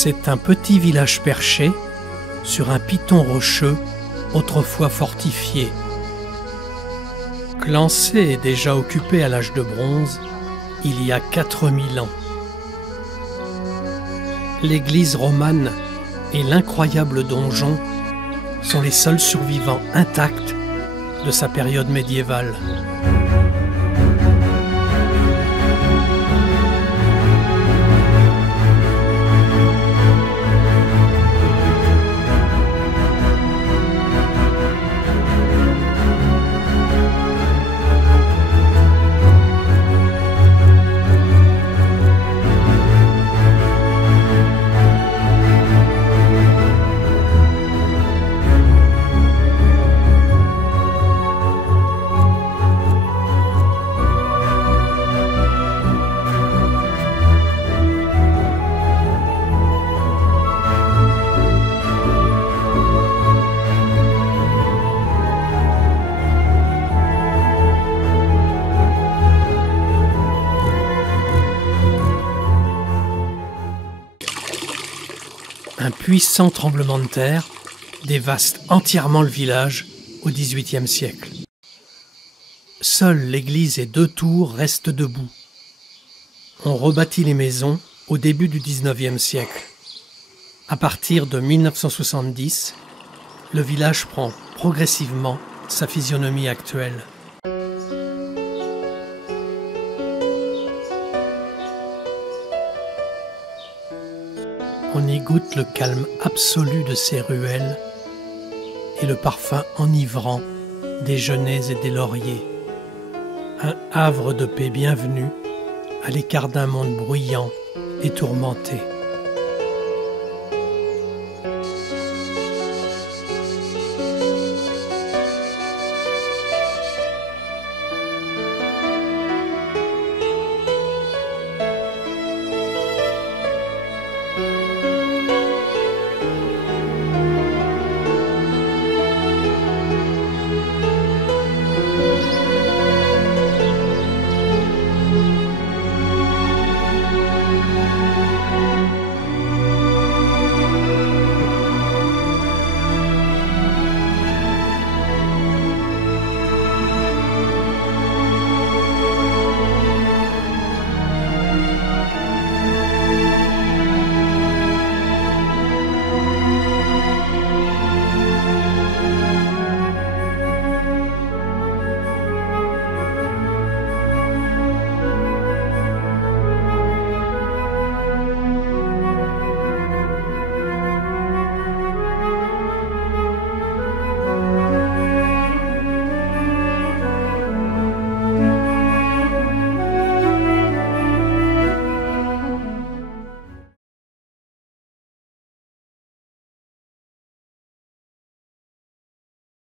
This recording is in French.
C'est un petit village perché sur un piton rocheux autrefois fortifié. Clancy est déjà occupé à l'âge de bronze, il y a 4000 ans. L'église romane et l'incroyable donjon sont les seuls survivants intacts de sa période médiévale. Un puissant tremblement de terre dévaste entièrement le village au XVIIIe siècle. Seule l'église et 2 tours restent debout. On rebâtit les maisons au début du XIXe siècle. À partir de 1970, le village prend progressivement sa physionomie actuelle. On y goûte le calme absolu de ces ruelles et le parfum enivrant des genêts et des lauriers. Un havre de paix bienvenu à l'écart d'un monde bruyant et tourmenté.